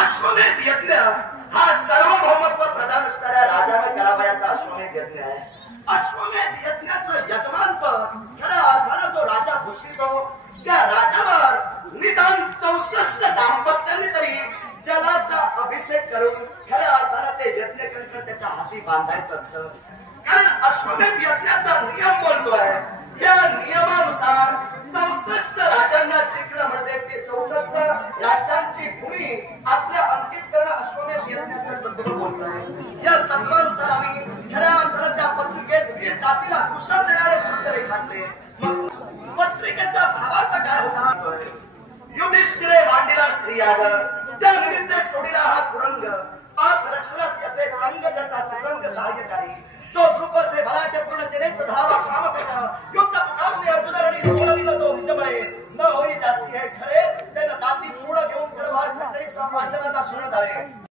अश्वमेध यज्ञ हा सार्वभौमत्व प्रदान असणाऱ्या राजाने करावयाचा अश्वमेध यज्ञ आहे. अश्वमेध यज्ञाचं यजमानपद खऱ्या अर्थानं जो राजा भूषवितो त्या राजावर निदान 64 दाम्पत्याने तरी जलाचा अभिषेक करून खऱ्या अर्थानं ते यज्ञ करून त्याच्या हाती बांधायचं असतं. कारण अश्वमेध यज्ञाचा नियम बोलतोय. या नियमानुसार 64 राजांना जिंकणं म्हणजे ते 64 राज्यांची भूमी आपल्या अंकित करणं अश्वमेध यज्ञाचं तत्व बोलत आहे. या तत्वानुसार आम्ही खऱ्या अर्थानं त्या पत्रिकेत वीर जातीला कुशल देणारे शब्द रेखाटले. मग पत्रिकेचा भावार्थ काय होता? युधिष्ठिरे मांडीला स्त्रियाग त्या निमित्त सोडीला हा तुरंग पाच रक्षणास याचे संग त्याचा तुरंग सहाय्यकारी तो द्रुपसे भलाटे पूर्ण जनेच धावा काम करणं युद्ध पुकारून अर्जुनाने सोडून दिलं तो निजबळे न होई जास्ती आहे खरे त्यानं दाती पूर्ण घेऊन दरबार मंडळी सह पांडवांना शरण जावे.